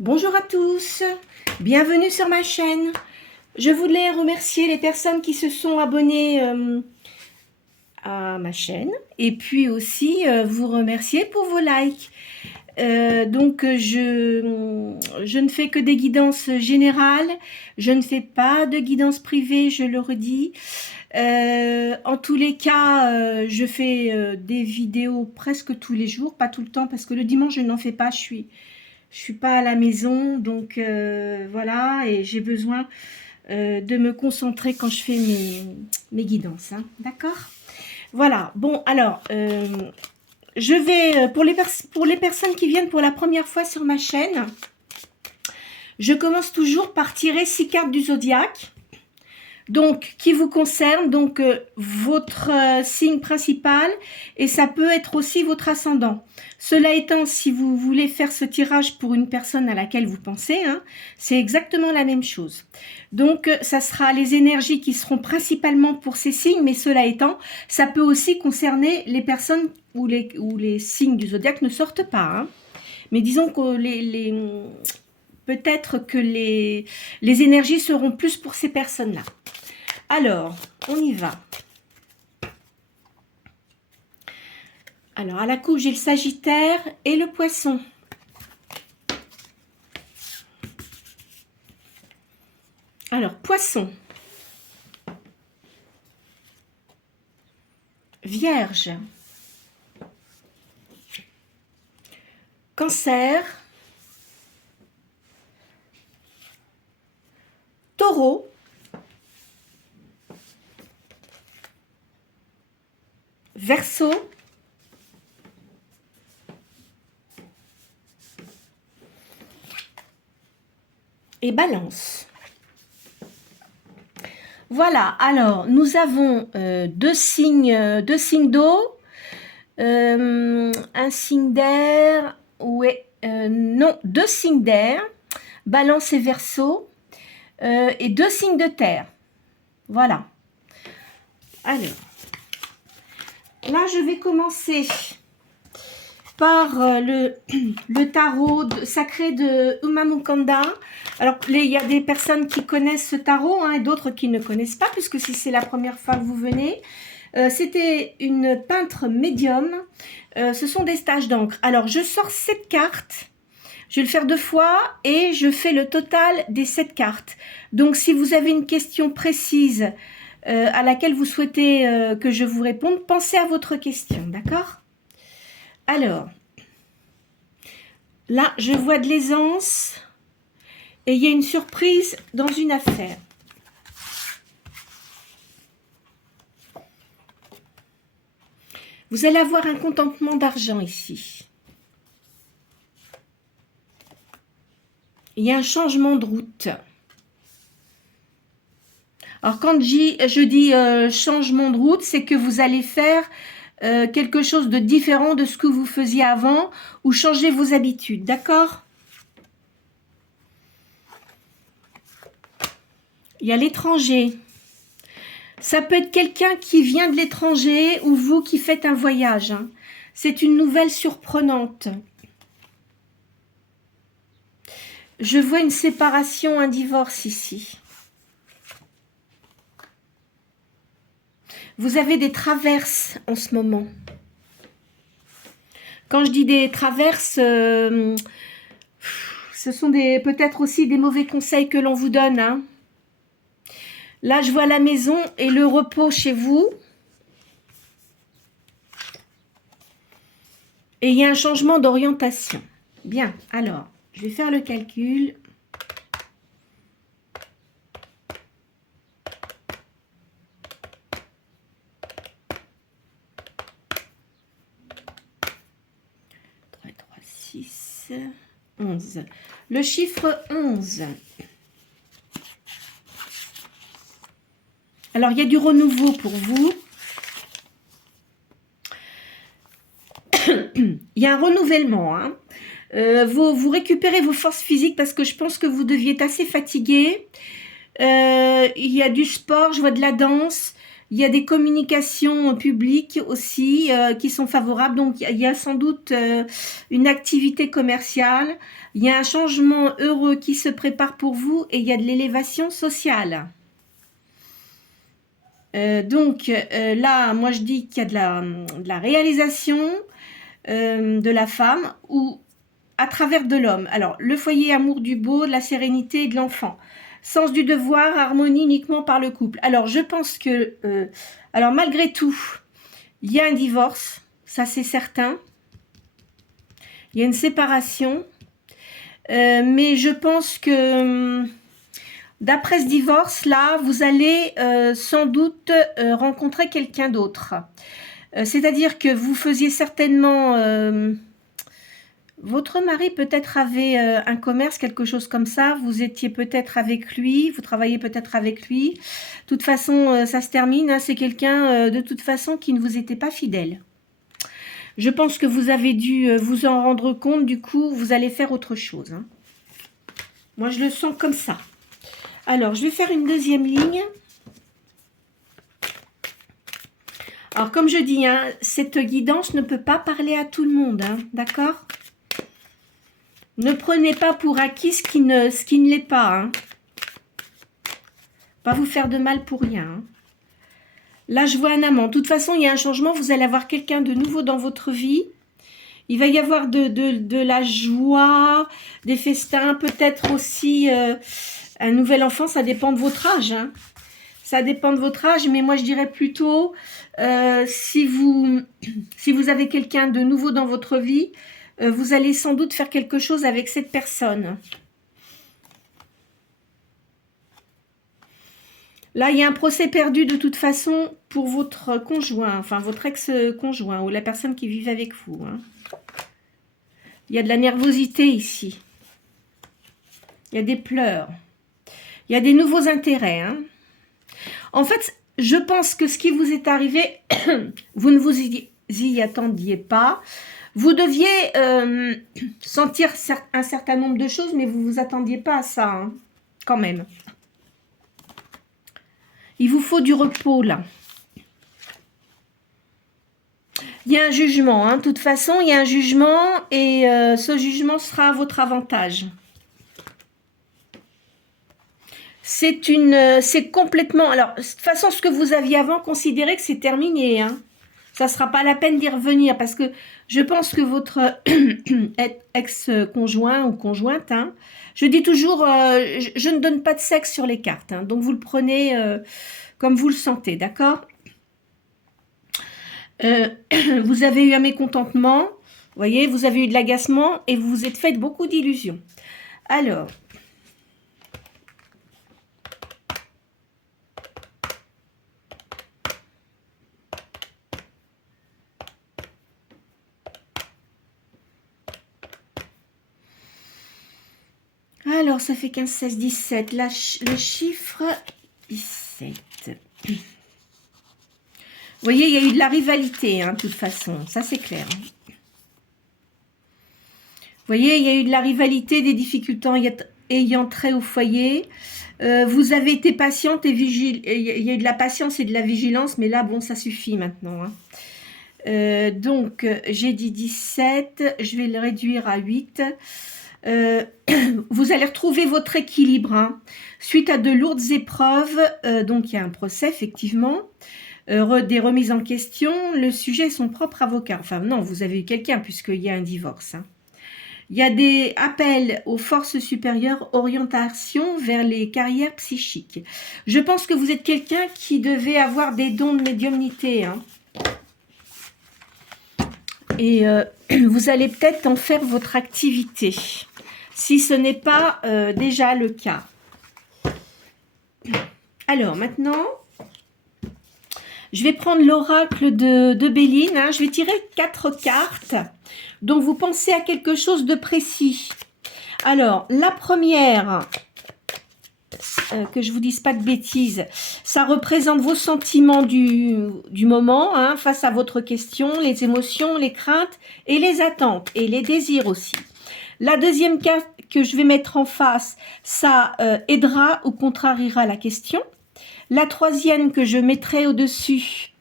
Bonjour à tous, bienvenue sur ma chaîne. Je voulais remercier les personnes qui se sont abonnées à ma chaîne et puis aussi vous remercier pour vos likes. Je ne fais que des guidances générales, je ne fais pas de guidance privée, je le redis. En tous les cas, je fais des vidéos presque tous les jours, pas tout le temps parce que le dimanche je n'en fais pas, je suis pas à la maison, donc voilà, et j'ai besoin de me concentrer quand je fais mes guidances, hein, d'accord? Voilà, bon, alors, je vais, pour les personnes qui viennent pour la première fois sur ma chaîne, je commence toujours par tirer 6 cartes du zodiaque. Donc, qui vous concerne, donc votre signe principal, et ça peut être aussi votre ascendant. Cela étant, si vous voulez faire ce tirage pour une personne à laquelle vous pensez, hein, c'est exactement la même chose. Donc, ça sera les énergies qui seront principalement pour ces signes, mais cela étant, ça peut aussi concerner les personnes où les signes du zodiaque ne sortent pas. Hein. Mais disons que peut-être que les énergies seront plus pour ces personnes-là. Alors, on y va. Alors, à la coupe, j'ai le Sagittaire et le Poisson. Alors, Poisson. Vierge. Cancer. Taureau. Verseau. Et Balance. Voilà, alors nous avons deux signes d'eau, un signe d'air, non, deux signes d'air, Balance et Verseau, et deux signes de terre. Voilà. Alors, là je vais commencer par le tarot sacré de Umamukanda. Alors, il y a des personnes qui connaissent ce tarot, hein, et d'autres qui ne connaissent pas, puisque si c'est la première fois que vous venez, c'était une peintre médium. Ce sont des stages d'encre. Alors, je sors 7 cartes. Je vais le faire 2 fois et je fais le total des 7 cartes. Donc, si vous avez une question précise à laquelle vous souhaitez que je vous réponde, pensez à votre question, d'accord ? Alors, là, je vois de l'aisance et il y a une surprise dans une affaire. Vous allez avoir un contentement d'argent ici. Il y a un changement de route. Alors, quand je dis changement de route, c'est que vous allez faire quelque chose de différent de ce que vous faisiez avant ou changer vos habitudes, d'accord ? Il y a l'étranger. Ça peut être quelqu'un qui vient de l'étranger ou vous qui faites un voyage. Hein. C'est une nouvelle surprenante. Je vois une séparation, un divorce ici. Vous avez des traverses en ce moment. Quand je dis des traverses, ce sont peut-être aussi des mauvais conseils que l'on vous donne. Hein. Là, je vois la maison et le repos chez vous. Et il y a un changement d'orientation. Bien, alors, je vais faire le calcul. Trois, 6, 11. Le chiffre 11. Alors, il y a du renouveau pour vous. Il y a un renouvellement. Hein. Vous récupérez vos forces physiques parce que je pense que vous deviez être assez fatigué. Il y a du sport, je vois de la danse. Il y a des communications publiques aussi qui sont favorables. Donc, il y a sans doute une activité commerciale. Il y a un changement heureux qui se prépare pour vous et il y a de l'élévation sociale. Là, moi, je dis qu'il y a de la réalisation de la femme ou à travers de l'homme. Alors, le foyer, amour du beau, de la sérénité et de l'enfant. Sens du devoir, harmonie uniquement par le couple. Alors, je pense que... alors, malgré tout, il y a un divorce, ça c'est certain. Il y a une séparation. Mais je pense que... d'après ce divorce-là, vous allez sans doute rencontrer quelqu'un d'autre. C'est-à-dire que vous faisiez certainement... votre mari peut-être avait un commerce, quelque chose comme ça. Vous étiez peut-être avec lui, vous travaillez peut-être avec lui. De toute façon, ça se termine. Hein, c'est quelqu'un de toute façon qui ne vous était pas fidèle. Je pense que vous avez dû vous en rendre compte. Du coup, vous allez faire autre chose. Hein. Moi, je le sens comme ça. Alors, je vais faire une deuxième ligne. Alors, comme je dis, hein, cette guidance ne peut pas parler à tout le monde. Hein, d'accord ? Ne prenez pas pour acquis ce qui ne l'est pas. Hein. Pas vous faire de mal pour rien. Hein. Là, je vois un amant. De toute façon, il y a un changement. Vous allez avoir quelqu'un de nouveau dans votre vie. Il va y avoir de la joie, des festins, peut-être aussi un nouvel enfant. Ça dépend de votre âge. Hein. Ça dépend de votre âge. Mais moi, je dirais plutôt, si vous avez quelqu'un de nouveau dans votre vie, vous allez sans doute faire quelque chose avec cette personne. Là, il y a un procès perdu de toute façon pour votre conjoint, enfin votre ex-conjoint ou la personne qui vit avec vous. Hein. Il y a de la nervosité ici. Il y a des pleurs. Il y a des nouveaux intérêts. Hein. En fait, je pense que ce qui vous est arrivé, vous ne vous y attendiez pas. Vous deviez sentir un certain nombre de choses, mais vous ne vous attendiez pas à ça, hein, quand même. Il vous faut du repos, là. Il y a un jugement, hein. De toute façon, il y a un jugement et ce jugement sera à votre avantage. C'est complètement... Alors, de toute façon, ce que vous aviez avant, considérez que c'est terminé, hein. Ça ne sera pas la peine d'y revenir parce que je pense que votre ex-conjoint ou conjointe, hein, je dis toujours, je ne donne pas de sexe sur les cartes. Hein, donc, vous le prenez comme vous le sentez, d'accord ? Vous avez eu un mécontentement, vous voyez, vous avez eu de l'agacement et vous vous êtes fait beaucoup d'illusions. Alors... Alors, ça fait 15, 16, 17. Là, le chiffre 17. Vous voyez, il y a eu de la rivalité, hein, de toute façon. Ça, c'est clair. Vous voyez, il y a eu de la rivalité, des difficultés ayant trait au foyer. Vous avez été patiente et vigile. Il y a eu de la patience et de la vigilance, mais là, bon, ça suffit maintenant. Hein. Donc, j'ai dit 17. Je vais le réduire à 8. Vous allez retrouver votre équilibre hein, suite à de lourdes épreuves. Donc, il y a un procès, effectivement. Des remises en question. Le sujet est son propre avocat. Enfin, non, vous avez eu quelqu'un puisqu'il y a un divorce. Hein. Il y a des appels aux forces supérieures, orientation vers les carrières psychiques. Je pense que vous êtes quelqu'un qui devait avoir des dons de médiumnité. Hein. Et vous allez peut-être en faire votre activité. Si ce n'est pas déjà le cas. Alors, maintenant, je vais prendre l'oracle de Béline. Hein. Je vais tirer 4 cartes. Donc, vous pensez à quelque chose de précis. Alors, la première, que je ne vous dise pas de bêtises, ça représente vos sentiments du moment, hein, face à votre question, les émotions, les craintes et les attentes et les désirs aussi. La deuxième carte que je vais mettre en face, ça aidera ou contrariera la question. La troisième que je mettrai au-dessus,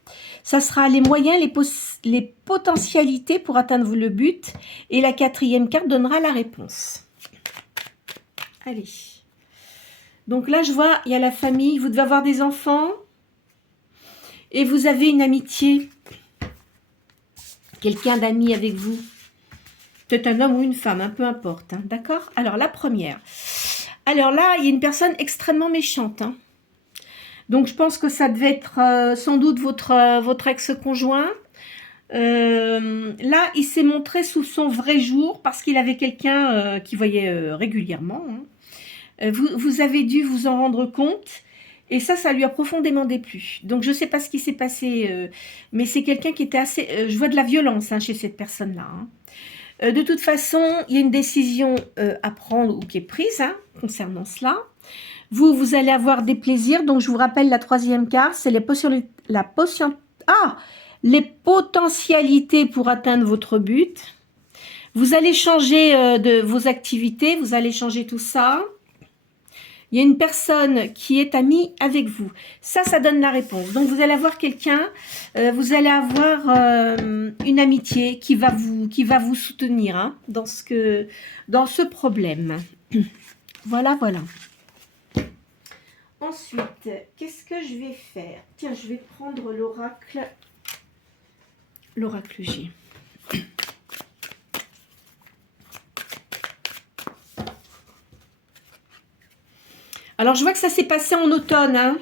ça sera les moyens, les potentialités pour atteindre le but. Et la quatrième carte donnera la réponse. Allez. Donc là, je vois, il y a la famille. Vous devez avoir des enfants. Et vous avez une amitié. Quelqu'un d'ami avec vous. Peut-être un homme ou une femme, hein, peu importe. Hein, d'accord? Alors, la première. Alors là, il y a une personne extrêmement méchante. Hein. Donc, je pense que ça devait être sans doute votre ex-conjoint. Là, il s'est montré sous son vrai jour parce qu'il avait quelqu'un qu'il voyait régulièrement. Hein. Vous avez dû vous en rendre compte et ça lui a profondément déplu. Donc, je ne sais pas ce qui s'est passé, mais c'est quelqu'un qui était assez... je vois de la violence hein, chez cette personne-là. Hein. De toute façon, il y a une décision à prendre ou qui est prise hein, concernant cela. Vous allez avoir des plaisirs. Donc, je vous rappelle la troisième carte, c'est les potentialités pour atteindre votre but. Vous allez changer de vos activités, vous allez changer tout ça. Il y a une personne qui est amie avec vous. Ça donne la réponse. Donc, vous allez avoir quelqu'un, vous allez avoir une amitié qui va vous soutenir hein, dans ce problème. Voilà, voilà. Ensuite, qu'est-ce que je vais faire? Tiens, je vais prendre l'oracle G. Alors, je vois que ça s'est passé en automne, hein,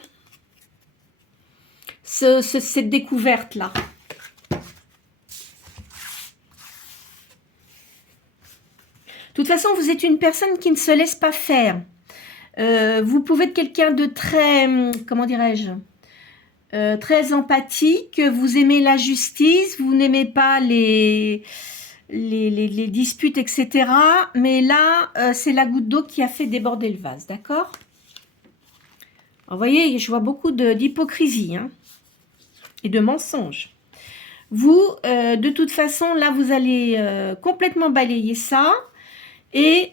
cette découverte-là. De toute façon, vous êtes une personne qui ne se laisse pas faire. Vous pouvez être quelqu'un de très, comment dirais-je, très empathique, vous aimez la justice, vous n'aimez pas les disputes, etc. Mais là, c'est la goutte d'eau qui a fait déborder le vase, d'accord? Vous voyez, je vois beaucoup d'hypocrisie hein, et de mensonges. Vous, de toute façon, là, vous allez complètement balayer ça et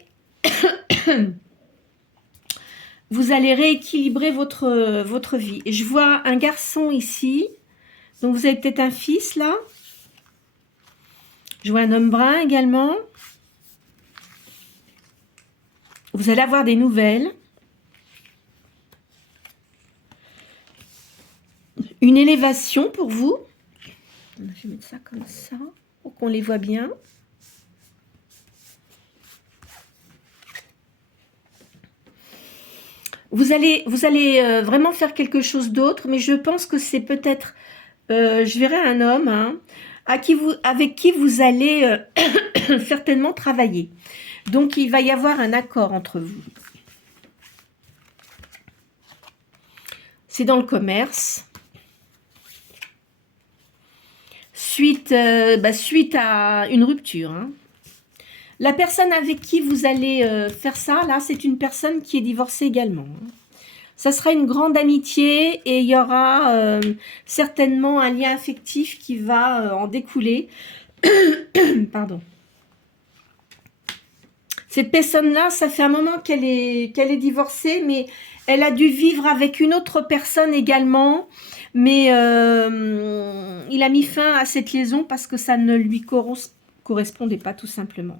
vous allez rééquilibrer votre vie. Et je vois un garçon ici, donc vous avez peut-être un fils là. Je vois un homme brun également. Vous allez avoir des nouvelles. Une élévation pour vous. Je vais mettre ça comme ça pour qu'on les voit bien. Vous allez vraiment faire quelque chose d'autre, mais je pense que c'est peut-être, je verrai un homme hein, avec qui vous allez certainement travailler. Donc, il va y avoir un accord entre vous. C'est dans le commerce. Suite à une rupture. Hein. La personne avec qui vous allez faire ça, là, c'est une personne qui est divorcée également. Hein. Ça sera une grande amitié et il y aura certainement un lien affectif qui va en découler. Pardon. Cette personne-là, ça fait un moment qu'elle est divorcée, mais elle a dû vivre avec une autre personne également. Mais il a mis fin à cette liaison parce que ça ne lui correspondait pas tout simplement.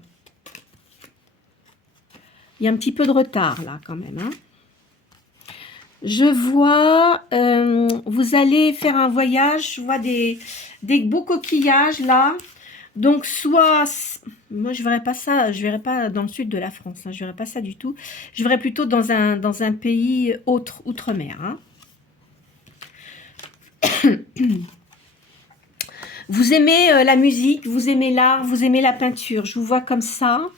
Il y a un petit peu de retard là quand même. Hein. Je vois, vous allez faire un voyage, je vois des beaux coquillages là. Donc soit, moi je verrais pas ça, je verrais pas dans le sud de la France, hein, je verrais pas ça du tout. Je verrais plutôt dans un pays outre-mer. Hein. Vous aimez la musique, vous aimez l'art, vous aimez la peinture. Je vous vois comme ça.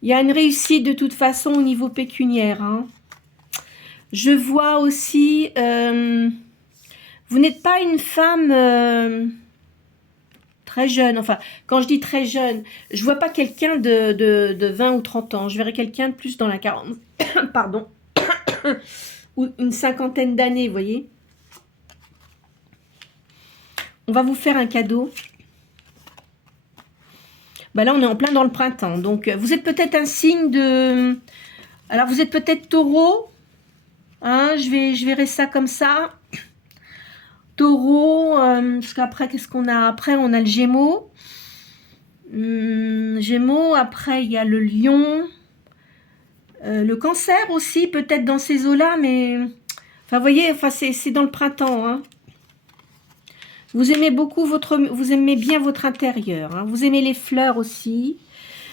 Il y a une réussite de toute façon au niveau pécuniaire. Hein. Je vois aussi... vous n'êtes pas une femme très jeune. Enfin, quand je dis très jeune, je vois pas quelqu'un de 20 ou 30 ans. Je verrais quelqu'un de plus dans la 40... Pardon. Ou une cinquantaine d'années, vous voyez. On va vous faire un cadeau. Bah là, on est en plein dans le printemps. Donc, vous êtes peut-être un signe de... Alors, vous êtes peut-être taureau. Hein, je verrai ça comme ça. Taureau, parce qu'après, qu'est-ce qu'on a? Après, on a le Gémeaux. Gémeaux, après, il y a le Lion. Le Cancer aussi, peut-être dans ces eaux-là, mais... Enfin, vous voyez, enfin, c'est dans le printemps, hein. Vous aimez beaucoup vous aimez bien votre intérieur, hein. Vous aimez les fleurs aussi.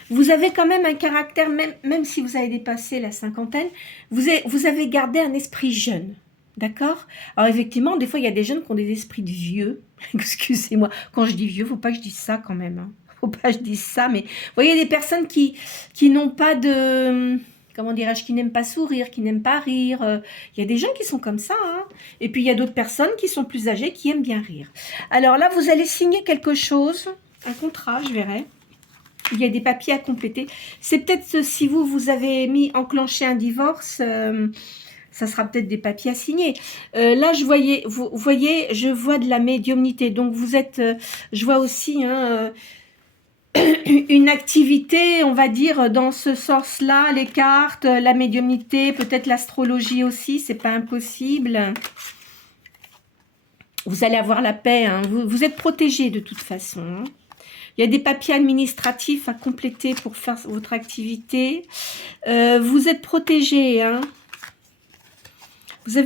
Vous avez quand même un caractère, même si vous avez dépassé la cinquantaine, vous avez gardé un esprit jeune. D'accord? Alors effectivement, des fois, il y a des jeunes qui ont des esprits de vieux. Excusez-moi. Quand je dis vieux, faut pas que je dise ça quand même, hein. Faut pas que je dise ça, mais vous voyez, des personnes qui n'ont pas de... Comment dirais-je? Qui n'aiment pas sourire, qui n'aiment pas rire. Il y a des gens qui sont comme ça, hein. Et puis, il y a d'autres personnes qui sont plus âgées, qui aiment bien rire. Alors là, vous allez signer quelque chose, un contrat, je verrai. Il y a des papiers à compléter. C'est peut-être si vous avez enclenché un divorce, ça sera peut-être des papiers à signer. Là, vous voyez, je vois de la médiumnité. Donc, vous êtes, je vois aussi hein, une activité, on va dire, dans ce sens-là, les cartes, la médiumnité, peut-être l'astrologie aussi, c'est pas impossible. Vous allez avoir la paix, hein. Vous êtes protégé de toute façon, hein. Il y a des papiers administratifs à compléter pour faire votre activité. Vous êtes protégé, hein. Vous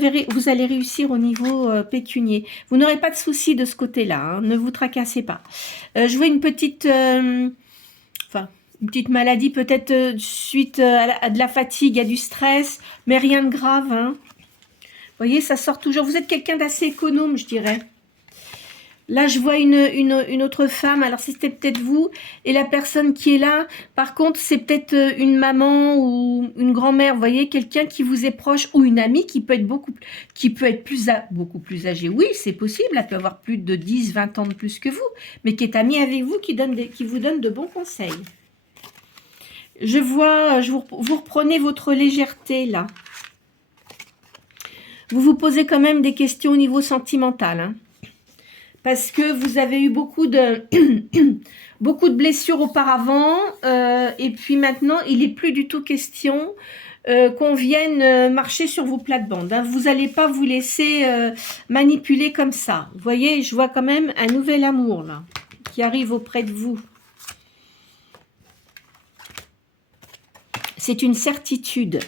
allez réussir au niveau pécunier. Vous n'aurez pas de soucis de ce côté-là, hein. Ne vous tracassez pas. Je vois une petite... enfin, une petite maladie peut-être suite à de la fatigue, à du stress, mais rien de grave, hein. Vous voyez, ça sort toujours. Vous êtes quelqu'un d'assez économe, je dirais. Là, je vois une autre femme. Alors, c'était peut-être vous. Et la personne qui est là, par contre, c'est peut-être une maman ou une grand-mère. Vous voyez, quelqu'un qui vous est proche ou une amie qui peut être beaucoup plus âgée. Oui, c'est possible. Elle peut avoir plus de 10, 20 ans de plus que vous. Mais qui est amie avec vous, qui vous donne de bons conseils. Je vois, vous reprenez votre légèreté, là. Vous vous posez quand même des questions au niveau sentimental, hein. Parce que vous avez eu beaucoup de, beaucoup de blessures auparavant, et puis maintenant, il n'est plus du tout question qu'on vienne marcher sur vos plates-bandes, hein. Vous n'allez pas vous laisser manipuler comme ça. Vous voyez, je vois quand même un nouvel amour, là, qui arrive auprès de vous. C'est une certitude.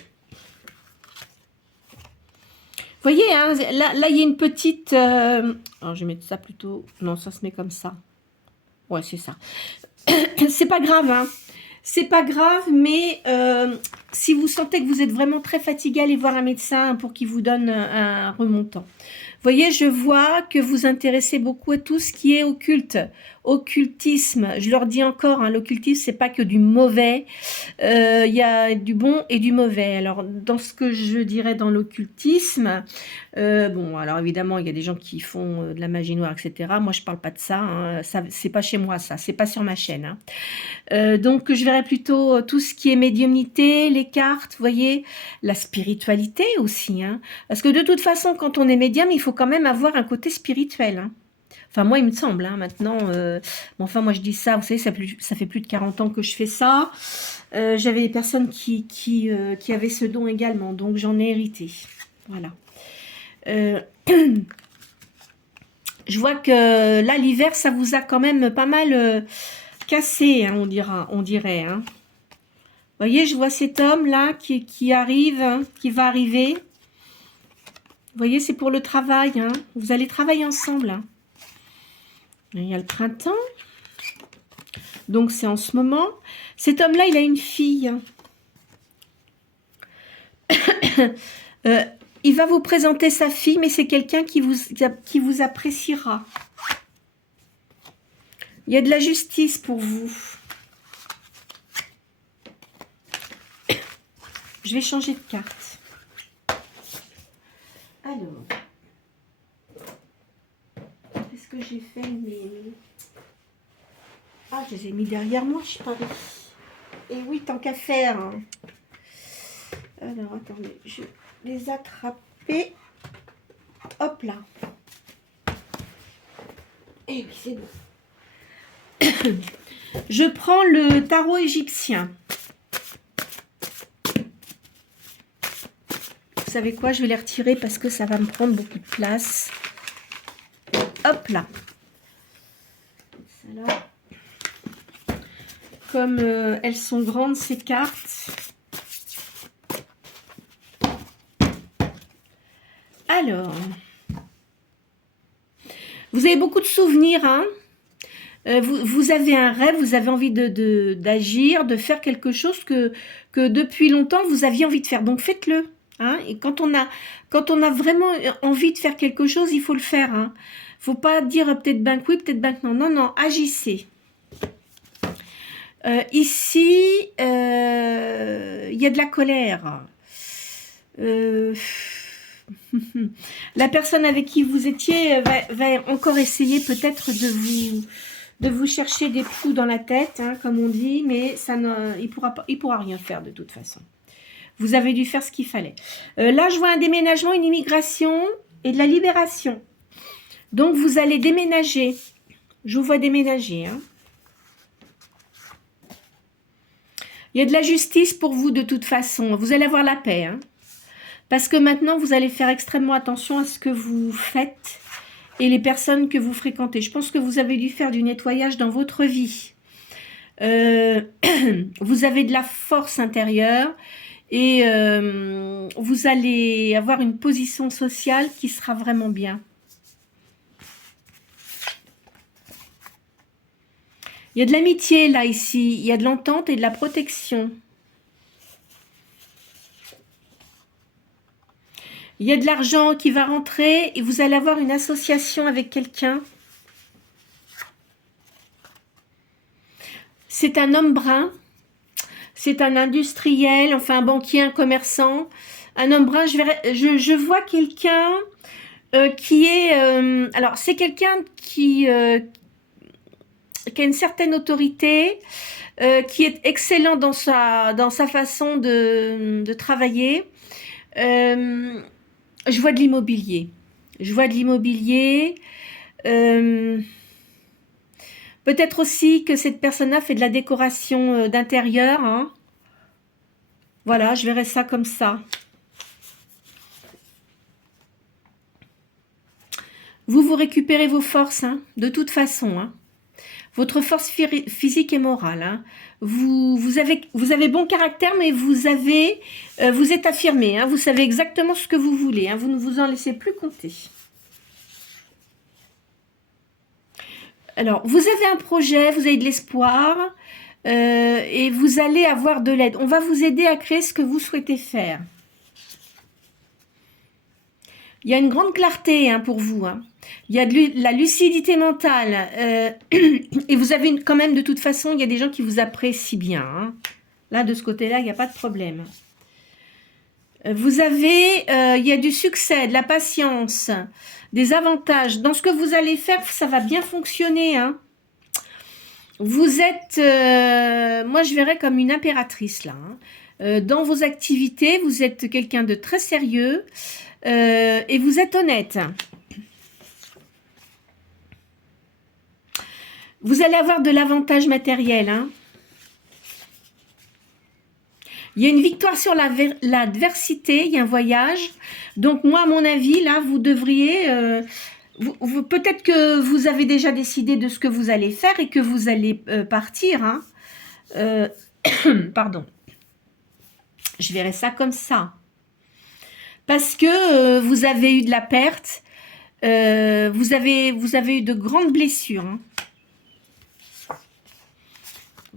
Vous voyez, hein, là, il y a une petite... alors, je vais mettre ça plutôt... Non, ça se met comme ça. Ouais, c'est ça. C'est pas grave, hein. C'est pas grave, mais si vous sentez que vous êtes vraiment très fatigué, allez voir un médecin pour qu'il vous donne un remontant. Vous voyez, je vois que vous intéressez beaucoup à tout ce qui est occulte, occultisme. Je leur dis encore, hein, l'occultisme, c'est pas que du mauvais. Il y a du bon et du mauvais. Alors, dans ce que je dirais dans l'occultisme, bon, alors évidemment, il y a des gens qui font de la magie noire, etc. Moi, je parle pas de ça, hein. Ça, c'est pas chez moi, ça. C'est pas sur ma chaîne, hein. Donc, je verrais plutôt tout ce qui est médiumnité, les cartes, vous voyez, la spiritualité aussi, hein. Parce que de toute façon, quand on est médium, il faut quand même avoir un côté spirituel, hein. Enfin, moi, il me semble, hein, maintenant. Bon, enfin, moi, je dis ça, vous savez, ça fait plus de 40 ans que je fais ça. J'avais des personnes qui avaient ce don également, donc j'en ai hérité. Voilà. Je vois que là, l'hiver, ça vous a quand même pas mal cassé, hein, on dirait. Hein. Vous voyez, je vois cet homme-là qui arrive, hein, qui va arriver. Vous voyez, c'est pour le travail. Hein. Vous allez travailler ensemble. Hein. Il y a le printemps. Donc, c'est en ce moment. Cet homme-là, il a une fille. Il va vous présenter sa fille, mais c'est quelqu'un qui vous appréciera. Il y a de la justice pour vous. Je vais changer de carte. Alors, qu'est-ce que j'ai fait Ah, je les ai mis derrière moi, je parie. Et oui, tant qu'à faire. Hein. Alors, attendez, je les attraper. Hop là. Et oui, c'est bon. Je prends le tarot égyptien. savez quoi, je vais les retirer parce que ça va me prendre beaucoup de place. Hop là. Celle-là. Comme elles sont grandes, ces cartes. Alors, vous avez beaucoup de souvenirs, hein. Vous avez un rêve, vous avez envie d'agir, de faire quelque chose que depuis longtemps vous aviez envie de faire. Donc faites-le. Hein. Et quand on a vraiment envie de faire quelque chose, il faut le faire. Hein. Faut pas dire peut-être ben que oui, peut-être ben que non. Non, non, agissez. Ici, il y a de la colère. La personne avec qui vous étiez va encore essayer peut-être de vous chercher des trous dans la tête, hein, comme on dit, mais ça il pourra rien faire de toute façon. Vous avez dû faire ce qu'il fallait. Là, je vois un déménagement, une immigration et de la libération. Donc, vous allez déménager. Je vous vois déménager. Hein. Il y a de la justice pour vous de toute façon. Vous allez avoir la paix. Hein. Parce que maintenant, vous allez faire extrêmement attention à ce que vous faites et les personnes que vous fréquentez. Je pense que vous avez dû faire du nettoyage dans votre vie. Vous avez de la force intérieure et vous allez avoir une position sociale qui sera vraiment bien. Il y a de l'amitié là, ici. Il y a de l'entente et de la protection. Il y a de l'argent qui va rentrer et vous allez avoir une association avec quelqu'un. C'est un homme brun. C'est un industriel, enfin un banquier, un commerçant. Un homme brun, je vois quelqu'un qui est... alors, c'est quelqu'un qui a une certaine autorité, qui est excellent dans sa façon de travailler. Je vois de l'immobilier. Je vois de l'immobilier. Peut-être aussi que cette personne-là fait de la décoration d'intérieur. Hein. Voilà, je verrai ça comme ça. Vous récupérez vos forces, hein, de toute façon. Hein. Votre force physique et morale. Hein. Vous avez bon caractère, mais vous êtes affirmé. Hein. Vous savez exactement ce que vous voulez. Hein. Vous ne vous en laissez plus compter. Alors, vous avez un projet, vous avez de l'espoir et vous allez avoir de l'aide. On va vous aider à créer ce que vous souhaitez faire. Il y a une grande clarté hein, pour vous. Hein. Il y a de la lucidité mentale. Et vous avez quand même, de toute façon, il y a des gens qui vous apprécient bien. Hein. Là, de ce côté-là, il n'y a pas de problème. Il y a du succès, de la patience, des avantages. Dans ce que vous allez faire, ça va bien fonctionner. Hein. Vous êtes, moi je verrais comme une impératrice là. Hein. Dans vos activités, vous êtes quelqu'un de très sérieux et vous êtes honnête. Vous allez avoir de l'avantage matériel. Hein. Il y a une victoire sur l'adversité, il y a un voyage. Donc moi, à mon avis, là, vous devriez... peut-être que vous avez déjà décidé de ce que vous allez faire et que vous allez partir. Hein. Pardon. Je verrai ça comme ça. Parce que vous avez eu de la perte. Vous avez eu de grandes blessures. Hein.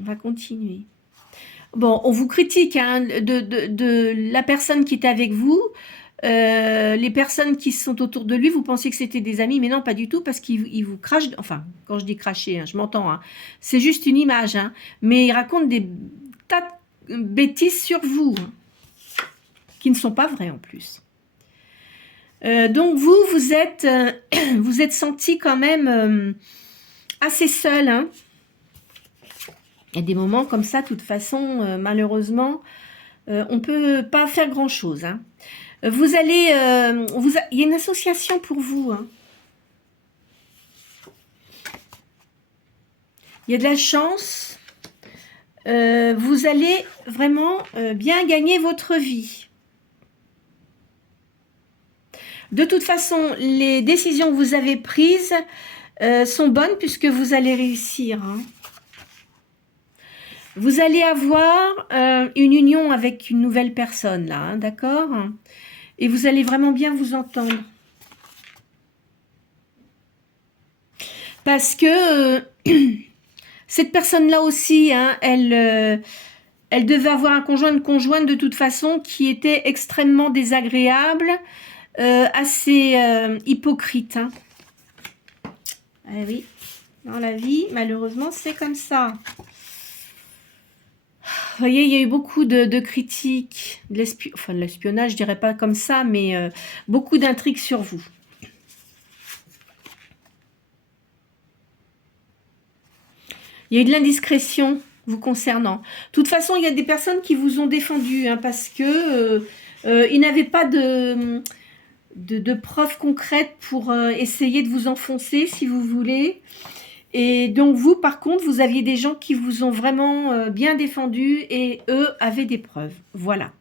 On va continuer. Bon, on vous critique hein, de la personne qui était avec vous. Les personnes qui sont autour de lui, vous pensiez que c'était des amis, mais non, pas du tout, parce qu'il vous crache. Enfin, quand je dis cracher, hein, je m'entends. Hein, c'est juste une image. Hein, mais il raconte des tas de bêtises sur vous, hein, qui ne sont pas vraies en plus. Donc vous êtes senti quand même assez seul. Hein. Il y a des moments comme ça, de toute façon, malheureusement, on ne peut pas faire grand-chose. Hein. Vous allez... il y a une association pour vous. Hein. Il y a de la chance. Vous allez vraiment bien gagner votre vie. De toute façon, les décisions que vous avez prises sont bonnes puisque vous allez réussir. Hein. Vous allez avoir une union avec une nouvelle personne, là, hein, d'accord? Et vous allez vraiment bien vous entendre. Parce que cette personne-là aussi, hein, elle devait avoir un conjoint, une conjointe de toute façon qui était extrêmement désagréable, assez hypocrite. Hein. Eh oui, dans la vie, malheureusement, c'est comme ça. Vous voyez, il y a eu beaucoup de critiques, de l'espionnage, je dirais pas comme ça, mais beaucoup d'intrigues sur vous. Il y a eu de l'indiscrétion vous concernant. De toute façon, il y a des personnes qui vous ont défendu, hein, parce que ils n'avaient pas de preuves concrètes pour essayer de vous enfoncer, si vous voulez. Et donc vous, par contre, vous aviez des gens qui vous ont vraiment bien défendu et eux avaient des preuves. Voilà.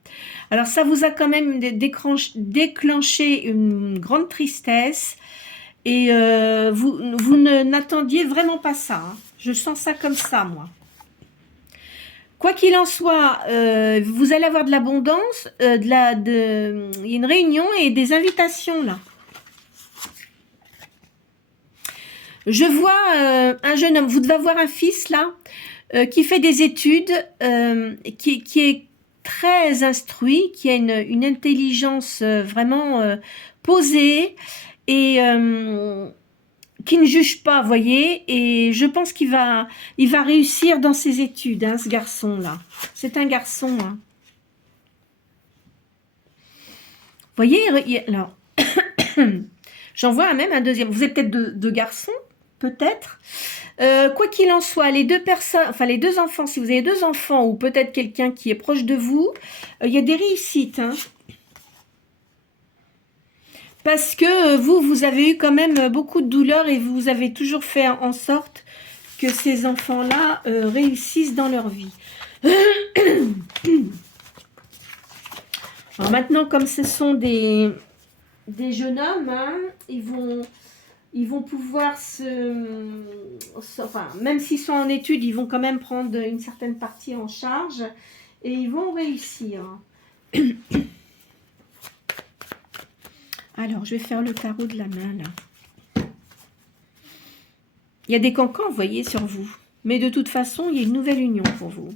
Alors ça vous a quand même déclenché une grande tristesse et vous n'attendiez vraiment pas ça. Hein. Je sens ça comme ça, moi. Quoi qu'il en soit, vous allez avoir de l'abondance, il y a une réunion et des invitations là. Je vois un jeune homme, vous devez avoir un fils là, qui fait des études, qui est très instruit, qui a une intelligence vraiment posée et qui ne juge pas, vous voyez, et je pense qu'il va réussir dans ses études, hein, ce garçon-là. C'est un garçon. Hein. Vous voyez, alors, j'en vois même un deuxième. Vous êtes peut-être deux garçons, peut-être. Quoi qu'il en soit, les deux personnes, enfin les deux enfants, si vous avez deux enfants ou peut-être quelqu'un qui est proche de vous, il y a des réussites, hein. Parce que vous avez eu quand même beaucoup de douleurs et vous avez toujours fait en sorte que ces enfants-là réussissent dans leur vie. Alors maintenant, comme ce sont des jeunes hommes, hein, ils vont pouvoir enfin, même s'ils sont en études, ils vont quand même prendre une certaine partie en charge et ils vont réussir. Alors, je vais faire le tarot de la main, là. Il y a des cancans, vous voyez, sur vous. Mais de toute façon, il y a une nouvelle union pour vous. Vous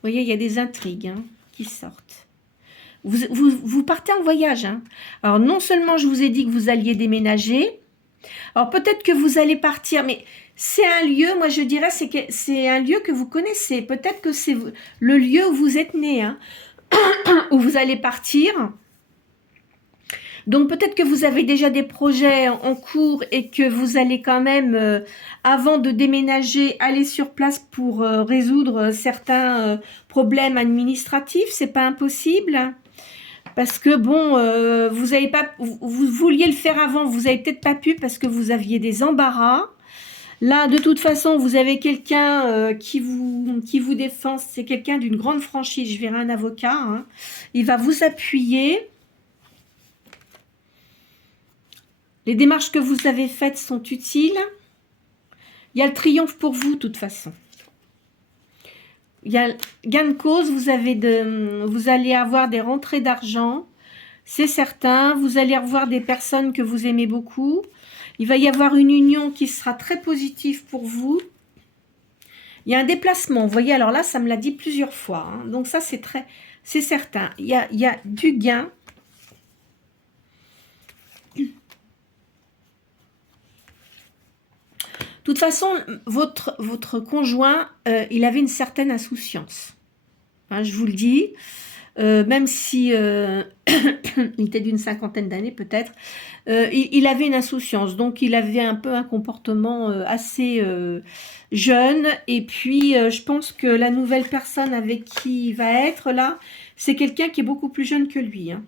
voyez, il y a des intrigues hein, qui sortent. Vous partez en voyage. Hein. Alors, non seulement je vous ai dit que vous alliez déménager, alors peut-être que vous allez partir, mais c'est un lieu, moi je dirais, c'est un lieu que vous connaissez. Peut-être que c'est le lieu où vous êtes né, hein, où vous allez partir. Donc peut-être que vous avez déjà des projets en cours et que vous allez quand même, avant de déménager, aller sur place pour résoudre certains problèmes administratifs. C'est pas impossible. Parce que bon, vous avez pas, vous vouliez le faire avant, vous avez peut-être pas pu parce que vous aviez des embarras. Là, de toute façon, vous avez quelqu'un qui vous défend. C'est quelqu'un d'une grande franchise. Je verrai un avocat. Hein. Il va vous appuyer. Les démarches que vous avez faites sont utiles. Il y a le triomphe pour vous, de toute façon. Il y a gain de cause, vous allez avoir des rentrées d'argent, c'est certain. Vous allez revoir des personnes que vous aimez beaucoup. Il va y avoir une union qui sera très positive pour vous. Il y a un déplacement, vous voyez, alors là, ça me l'a dit plusieurs fois. Hein. Donc ça, c'est certain. Il y a du gain. De toute façon, votre conjoint, il avait une certaine insouciance. Hein, je vous le dis, même si il était d'une cinquantaine d'années peut-être, il avait une insouciance. Donc, il avait un peu un comportement assez jeune. Et puis, je pense que la nouvelle personne avec qui il va être là, c'est quelqu'un qui est beaucoup plus jeune que lui. Hein.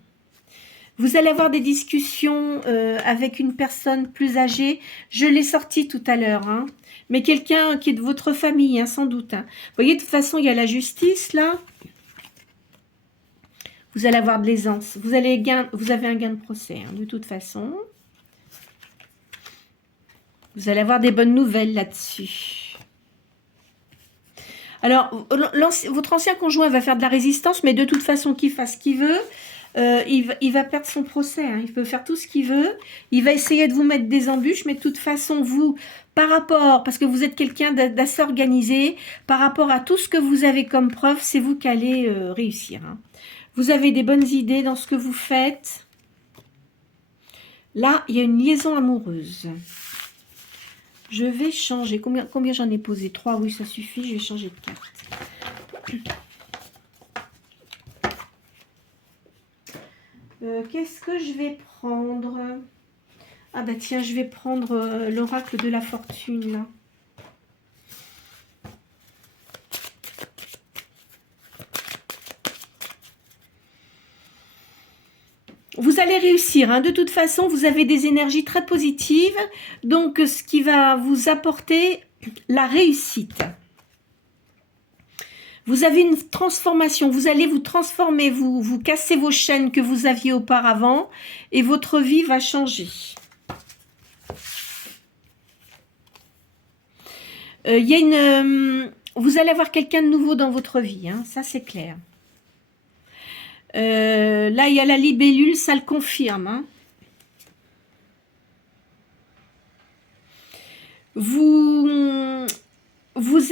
Vous allez avoir des discussions avec une personne plus âgée. Je l'ai sorti tout à l'heure. Hein. Mais quelqu'un qui est de votre famille, hein, sans doute. Hein. Vous voyez, de toute façon, il y a la justice, là. Vous allez avoir de l'aisance. Vous avez un gain de procès, hein, de toute façon. Vous allez avoir des bonnes nouvelles là-dessus. Alors, votre ancien conjoint va faire de la résistance, mais de toute façon, qu'il fasse ce qu'il veut, il va perdre son procès. Hein. Il peut faire tout ce qu'il veut. Il va essayer de vous mettre des embûches, mais de toute façon, vous, par rapport, parce que vous êtes quelqu'un d'assez organisé, par rapport à tout ce que vous avez comme preuve, c'est vous qui allez réussir. Hein. Vous avez des bonnes idées dans ce que vous faites. Là, il y a une liaison amoureuse. Je vais changer. Combien j'en ai posé? 3, oui, ça suffit. Je vais changer de carte. Qu'est-ce que je vais prendre? Ah bah tiens, je vais prendre l'oracle de la fortune, là. Vous allez réussir, hein. De toute façon, vous avez des énergies très positives, donc ce qui va vous apporter la réussite. Vous avez une transformation, vous allez vous transformer, vous cassez vos chaînes que vous aviez auparavant et votre vie va changer. Vous allez avoir quelqu'un de nouveau dans votre vie, hein, ça c'est clair. Là, il y a la libellule, ça le confirme. Hein. Vous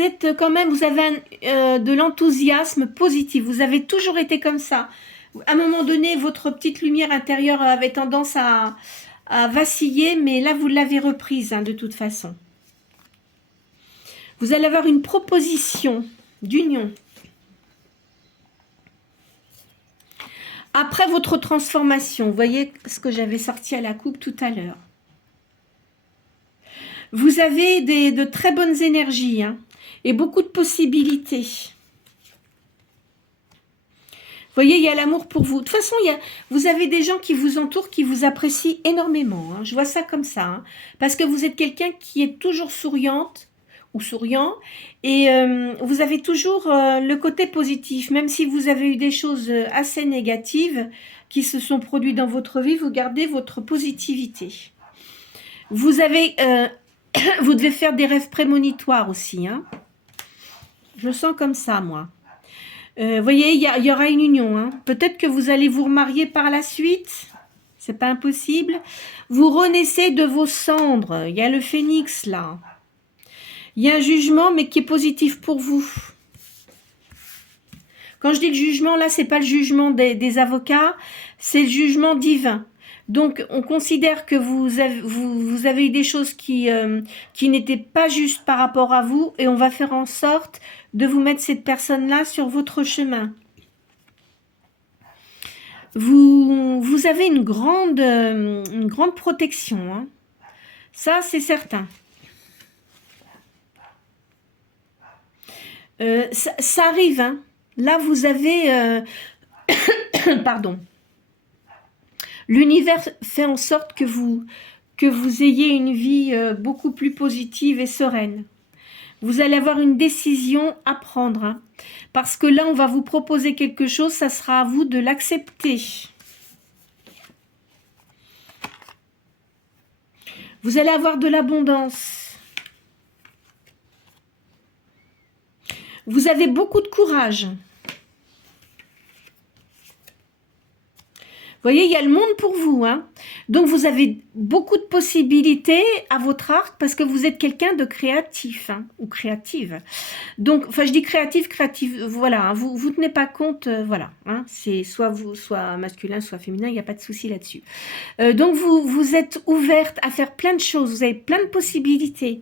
êtes quand même, vous avez de l'enthousiasme positif. Vous avez toujours été comme ça. À un moment donné, votre petite lumière intérieure avait tendance à vaciller, mais là, vous l'avez reprise, hein, de toute façon. Vous allez avoir une proposition d'union. Après votre transformation, vous voyez ce que j'avais sorti à la coupe tout à l'heure. Vous avez de très bonnes énergies, hein, et beaucoup de possibilités. Vous voyez, il y a l'amour pour vous. De toute façon, vous avez des gens qui vous entourent, qui vous apprécient énormément. Hein. Je vois ça comme ça. Hein, parce que vous êtes quelqu'un qui est toujours souriante ou souriant. Et vous avez toujours le côté positif. Même si vous avez eu des choses assez négatives qui se sont produites dans votre vie, vous gardez votre positivité. Vous devez faire des rêves prémonitoires aussi. Hein. Je le sens comme ça, moi. Vous voyez, il y aura une union. Hein. Peut-être que vous allez vous remarier par la suite. C'est pas impossible. Vous renaissez de vos cendres. Il y a le phénix, là. Il y a un jugement, mais qui est positif pour vous. Quand je dis le jugement, là, c'est pas le jugement des avocats, c'est le jugement divin. Donc, on considère que vous avez eu des choses qui n'étaient pas justes par rapport à vous, et on va faire en sorte de vous mettre cette personne-là sur votre chemin. Vous avez une grande protection. Hein. Ça, c'est certain. Ça arrive. Hein. Là, vous avez... pardon. L'univers fait en sorte que vous ayez une vie beaucoup plus positive et sereine. Vous allez avoir une décision à prendre. Hein, parce que là, on va vous proposer quelque chose, ça sera à vous de l'accepter. Vous allez avoir de l'abondance. Vous avez beaucoup de courage. Vous voyez, il y a le monde pour vous. Hein. Donc, vous avez beaucoup de possibilités à votre arc parce que vous êtes quelqu'un de créatif hein, ou créative. Donc, enfin, je dis créative, voilà. Hein, vous ne tenez pas compte, voilà. Hein, c'est soit masculin, soit féminin, il n'y a pas de souci là-dessus. Donc, vous êtes ouverte à faire plein de choses. Vous avez plein de possibilités.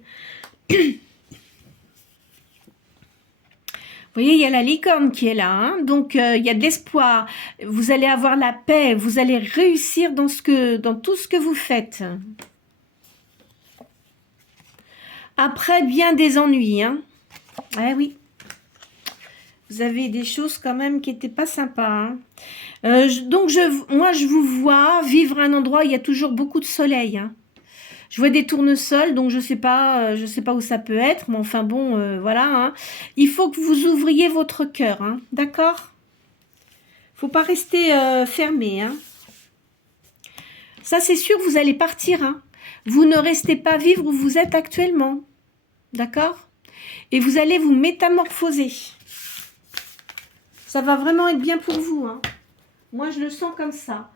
Vous voyez, il y a la licorne qui est là, hein, donc il y a de l'espoir. Vous allez avoir la paix, vous allez réussir dans tout ce que vous faites. Après, bien des ennuis. Hein. Ouais, oui. Vous avez des choses quand même qui n'étaient pas sympas. Hein. Donc, moi, je vous vois vivre à un endroit où il y a toujours beaucoup de soleil. Hein. Je vois des tournesols, donc je sais pas où ça peut être, mais enfin bon, voilà. Hein. Il faut que vous ouvriez votre cœur, hein, d'accord? Faut pas rester fermé, hein. Ça, c'est sûr, vous allez partir, hein. Vous ne restez pas vivre où vous êtes actuellement. D'accord? Et vous allez vous métamorphoser. Ça va vraiment être bien pour vous, hein. Moi, je le sens comme ça.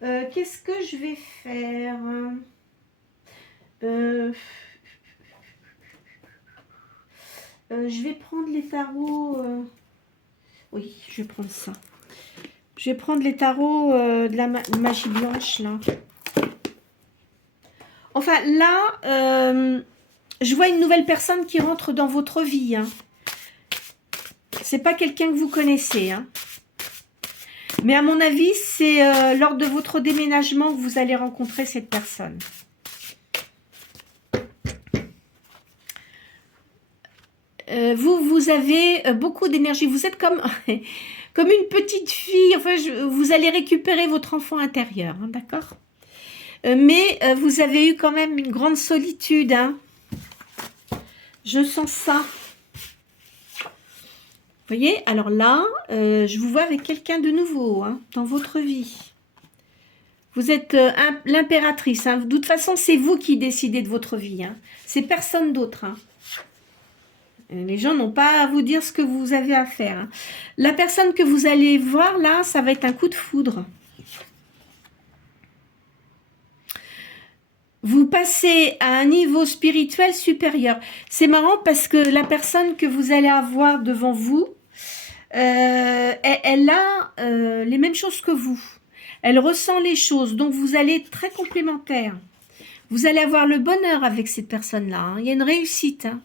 Qu'est-ce que je vais faire? Je vais prendre les tarots. Oui, je vais prendre ça. Je vais prendre les tarots de la magie blanche, là. Enfin, là, je vois une nouvelle personne qui rentre dans votre vie. Hein. C'est pas quelqu'un que vous connaissez. Hein. Mais à mon avis, c'est lors de votre déménagement que vous allez rencontrer cette personne. Vous avez beaucoup d'énergie. Vous êtes comme, comme une petite fille. Enfin, vous allez récupérer votre enfant intérieur. Hein, d'accord? Mais vous avez eu quand même une grande solitude. Hein. Je sens ça. Vous voyez? Alors là, je vous vois avec quelqu'un de nouveau hein, dans votre vie. Vous êtes l'impératrice. Hein. De toute façon, c'est vous qui décidez de votre vie. Hein. C'est personne d'autre. Hein. Les gens n'ont pas à vous dire ce que vous avez à faire. Hein. La personne que vous allez voir là, ça va être un coup de foudre. Vous passez à un niveau spirituel supérieur. C'est marrant parce que la personne que vous allez avoir devant vous, elle a les mêmes choses que vous. Elle ressent les choses, donc vous allez être très complémentaires. Vous allez avoir le bonheur avec cette personne-là. Hein. Il y a une réussite hein,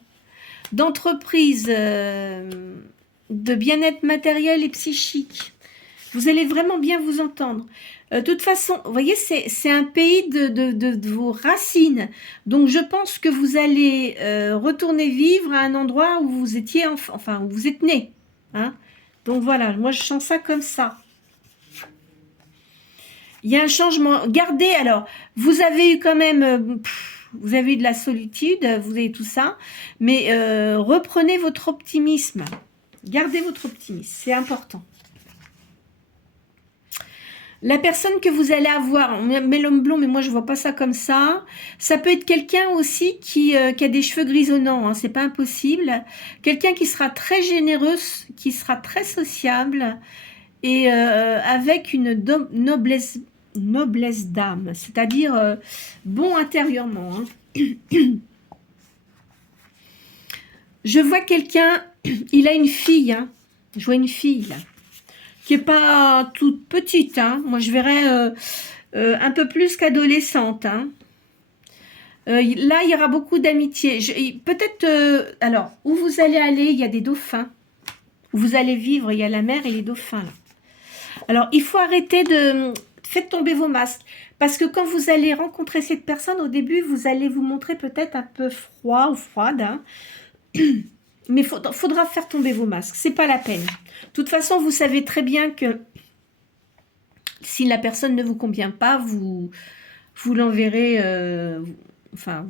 d'entreprise, de bien-être matériel et psychique. Vous allez vraiment bien vous entendre. De toute façon, vous voyez, c'est un pays de vos racines. Donc, je pense que vous allez retourner vivre à un endroit où vous étiez, enfin, où vous êtes né. Hein. Donc, voilà, moi, je sens ça comme ça. Il y a un changement. Gardez, alors, vous avez eu quand même... vous avez eu de la solitude, vous avez tout ça. Mais reprenez votre optimisme. Gardez votre optimisme, c'est important. La personne que vous allez avoir, on met l'homme blond, mais moi je vois pas ça comme ça. Ça peut être quelqu'un aussi qui a des cheveux grisonnants, hein, c'est pas impossible. Quelqu'un qui sera très généreux, qui sera très sociable et avec une noblesse d'âme, c'est-à-dire bon intérieurement. Hein. Je vois quelqu'un, il a une fille, hein, je vois une fille là. Qui n'est pas toute petite. Hein. Moi, je verrais un peu plus qu'adolescente. Hein. Là, il y aura beaucoup d'amitié. Peut-être, alors, où vous allez aller, il y a des dauphins. Où vous allez vivre, il y a la mer et les dauphins. Là. Alors, il faut arrêter de... Faites tomber vos masques. Parce que quand vous allez rencontrer cette personne, au début, vous allez vous montrer peut-être un peu froid ou froide. Hein. Mais il faudra faire tomber vos masques. C'est pas la peine. De toute façon, vous savez très bien que si la personne ne vous convient pas, vous l'enverrez, enfin,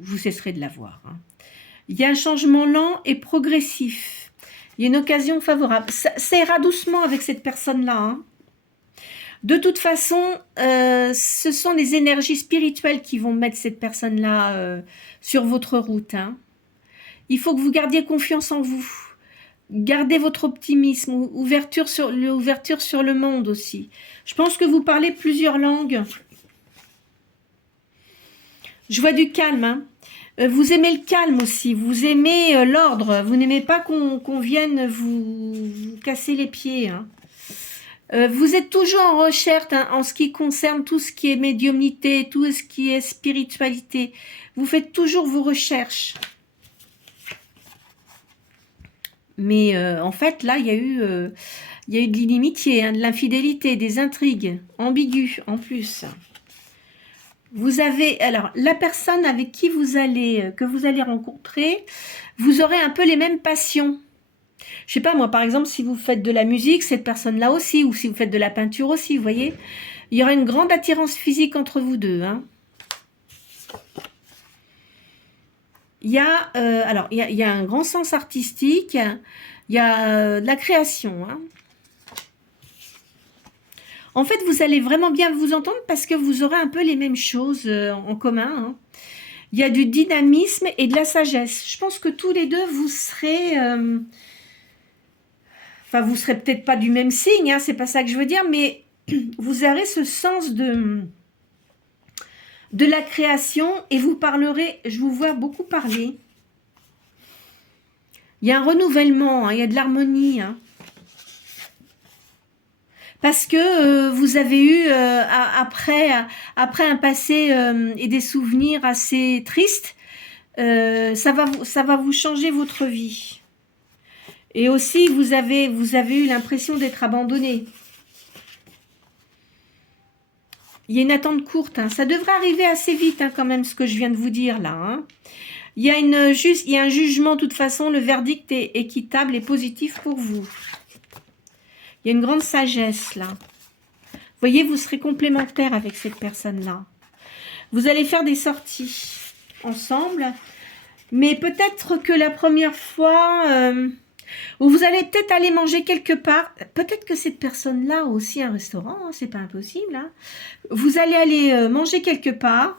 vous cesserez de la voir. Hein. Il y a un changement lent et progressif. Il y a une occasion favorable. Ça ira doucement avec cette personne-là. Hein. De toute façon, ce sont les énergies spirituelles qui vont mettre cette personne-là sur votre route. Hein. Il faut que vous gardiez confiance en vous. Gardez votre optimisme, ouverture sur le monde aussi. Je pense que vous parlez plusieurs langues. Je vois du calme. Hein. Vous aimez le calme aussi. Vous aimez l'ordre. Vous n'aimez pas qu'on vienne vous casser les pieds. Hein. Vous êtes toujours en recherche hein, en ce qui concerne tout ce qui est médiumnité, tout ce qui est spiritualité. Vous faites toujours vos recherches. Mais en fait, là, il y a eu de l'inimitié, hein, de l'infidélité, des intrigues ambiguës en plus. Vous avez, alors, la personne avec qui que vous allez rencontrer, vous aurez un peu les mêmes passions. Je sais pas, moi, par exemple, si vous faites de la musique, cette personne-là aussi, ou si vous faites de la peinture aussi, vous voyez, il y aura une grande attirance physique entre vous deux, hein. Il y a, alors, il y a un grand sens artistique, il y a de la création. Hein. En fait, vous allez vraiment bien vous entendre parce que vous aurez un peu les mêmes choses en commun. Hein. Il y a du dynamisme et de la sagesse. Je pense que tous les deux, vous serez... Enfin, vous serez peut-être pas du même signe, hein, c'est pas ça que je veux dire, mais vous aurez ce sens de la création et vous parlerez, je vous vois beaucoup parler. Il y a un renouvellement, hein, il y a de l'harmonie. Hein. Parce que vous avez eu, après un passé et des souvenirs assez tristes, ça va vous changer votre vie. Et aussi, vous avez eu l'impression d'être abandonné. Il y a une attente courte. Hein. Ça devrait arriver assez vite, hein, quand même, ce que je viens de vous dire là. Hein. Il y a un jugement, de toute façon, le verdict est équitable et positif pour vous. Il y a une grande sagesse là. Vous voyez, vous serez complémentaire avec cette personne-là. Vous allez faire des sorties ensemble, mais peut-être que la première fois... ou vous allez peut-être aller manger quelque part. Peut-être que cette personne-là a aussi un restaurant, hein, c'est pas impossible. Hein. Vous allez aller manger quelque part.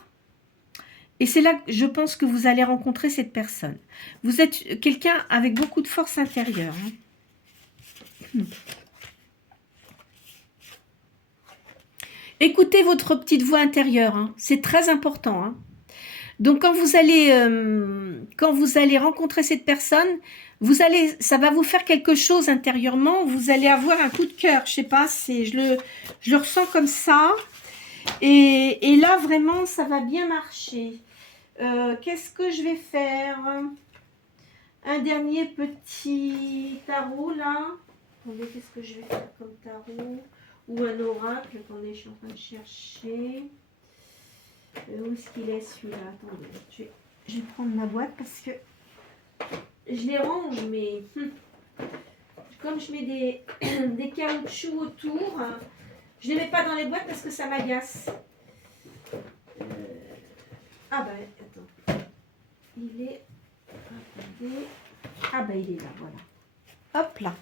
Et c'est là que je pense que vous allez rencontrer cette personne. Vous êtes quelqu'un avec beaucoup de force intérieure. Hein. Écoutez votre petite voix intérieure. Hein. C'est très important. Hein. Donc quand vous allez rencontrer cette personne, ça va vous faire quelque chose intérieurement. Vous allez avoir un coup de cœur. Je sais pas, je le ressens comme ça. Et là vraiment, ça va bien marcher. Qu'est-ce que je vais faire? Un dernier petit tarot là. Attendez, qu'est-ce que je vais faire comme tarot? Ou un oracle. Attendez, je suis en train de chercher. Où est-ce qu'il est celui-là? Attendez, je vais prendre ma boîte parce que je les range, mais comme je mets des caoutchoucs autour, je ne les mets pas dans les boîtes parce que ça m'agace. Ah ben, attends. Il est... Attendez. Ah ben, il est là, voilà. Hop là.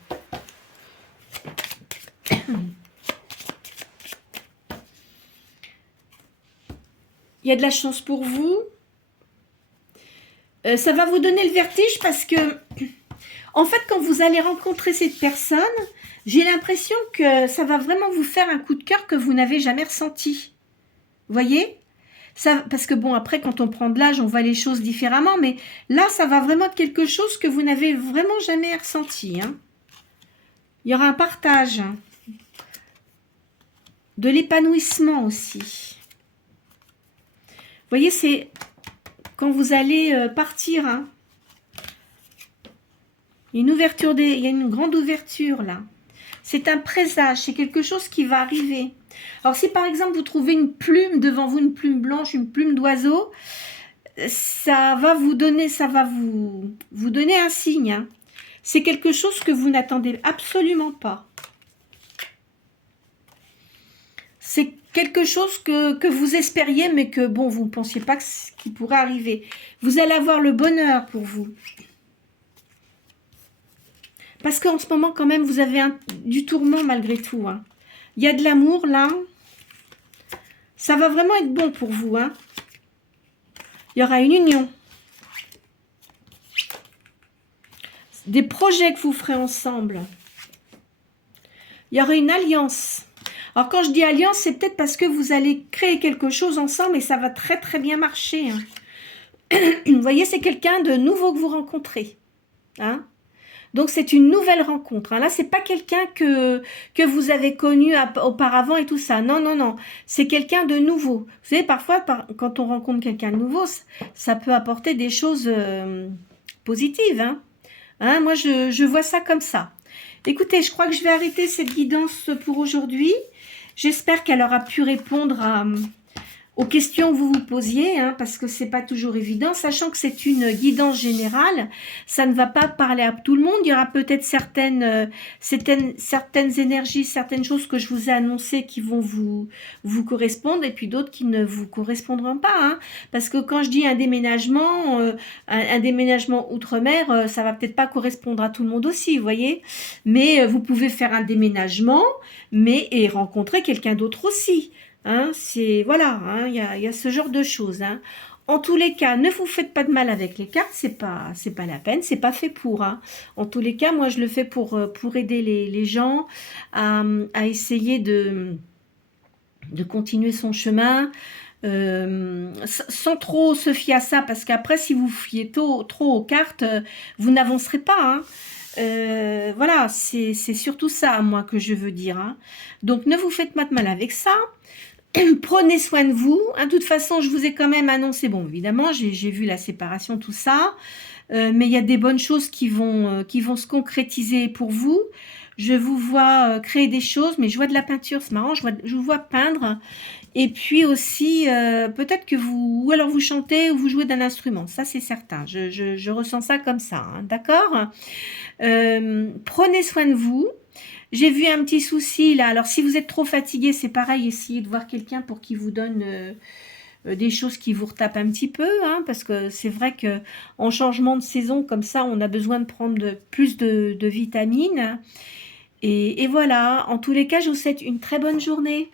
Il y a de la chance pour vous. Ça va vous donner le vertige parce que, en fait, quand vous allez rencontrer cette personne, j'ai l'impression que ça va vraiment vous faire un coup de cœur que vous n'avez jamais ressenti. Vous voyez? Ça, parce que bon, après, quand on prend de l'âge, on voit les choses différemment, mais là, ça va vraiment être quelque chose que vous n'avez vraiment jamais ressenti. Hein. Il y aura un partage. Hein. De l'épanouissement aussi. Vous voyez, c'est quand vous allez partir. Hein. Il y a une grande ouverture là. C'est un présage, c'est quelque chose qui va arriver. Alors si par exemple vous trouvez une plume devant vous, une plume blanche, une plume d'oiseau, ça va vous donner un signe. Hein. C'est quelque chose que vous n'attendez absolument pas. C'est quelque chose que vous espériez, mais que bon, vous ne pensiez pas qu'il pourrait arriver. Vous allez avoir le bonheur pour vous. Parce qu'en ce moment, quand même, vous avez du tourment malgré tout. Hein. Il y a de l'amour, là. Ça va vraiment être bon pour vous. Hein. Il y aura une union. Des projets que vous ferez ensemble. Il y aura une alliance. Alors, quand je dis alliance, c'est peut-être parce que vous allez créer quelque chose ensemble et ça va très, très bien marcher. Hein. Vous voyez, c'est quelqu'un de nouveau que vous rencontrez. Hein. Donc, c'est une nouvelle rencontre. Hein. Là, c'est pas quelqu'un que vous avez connu auparavant et tout ça. Non, non, non. C'est quelqu'un de nouveau. Vous savez, parfois, quand on rencontre quelqu'un de nouveau, ça peut apporter des choses positives. Hein. Hein, moi, je vois ça comme ça. Écoutez, je crois que je vais arrêter cette guidance pour aujourd'hui. J'espère qu'elle aura pu répondre aux questions que vous vous posiez, hein, parce que c'est pas toujours évident, sachant que c'est une guidance générale, ça ne va pas parler à tout le monde. Il y aura peut-être certaines énergies, certaines choses que je vous ai annoncées qui vont vous correspondre, et puis d'autres qui ne vous correspondront pas. Hein, parce que quand je dis un déménagement outre-mer, ça va peut-être pas correspondre à tout le monde aussi, vous voyez. Mais vous pouvez faire un déménagement, et rencontrer quelqu'un d'autre aussi. Hein, c'est voilà, hein, il y a ce genre de choses. Hein. En tous les cas, ne vous faites pas de mal avec les cartes, c'est pas la peine, c'est pas fait pour. Hein. En tous les cas, moi je le fais pour aider les gens à essayer de continuer son chemin. Sans trop se fier à ça, parce qu'après si vous fiez trop aux cartes, vous n'avancerez pas. Hein. Voilà, c'est surtout ça moi que je veux dire. Hein. Donc ne vous faites pas de mal avec ça. Prenez soin de vous. De toute façon, je vous ai quand même annoncé, bon, évidemment, j'ai vu la séparation, tout ça, mais il y a des bonnes choses qui vont se concrétiser pour vous. Je vous vois créer des choses, mais je vois de la peinture, c'est marrant, je vous vois peindre. Et puis aussi, peut-être que ou alors vous chantez ou vous jouez d'un instrument, ça c'est certain, je ressens ça comme ça, hein, d'accord. Prenez soin de vous. J'ai vu un petit souci là. Alors si vous êtes trop fatigué, c'est pareil, essayez de voir quelqu'un pour qu'il vous donne des choses qui vous retapent un petit peu, hein, parce que c'est vrai que en changement de saison comme ça, on a besoin de prendre plus de vitamines. Et voilà, en tous les cas, je vous souhaite une très bonne journée.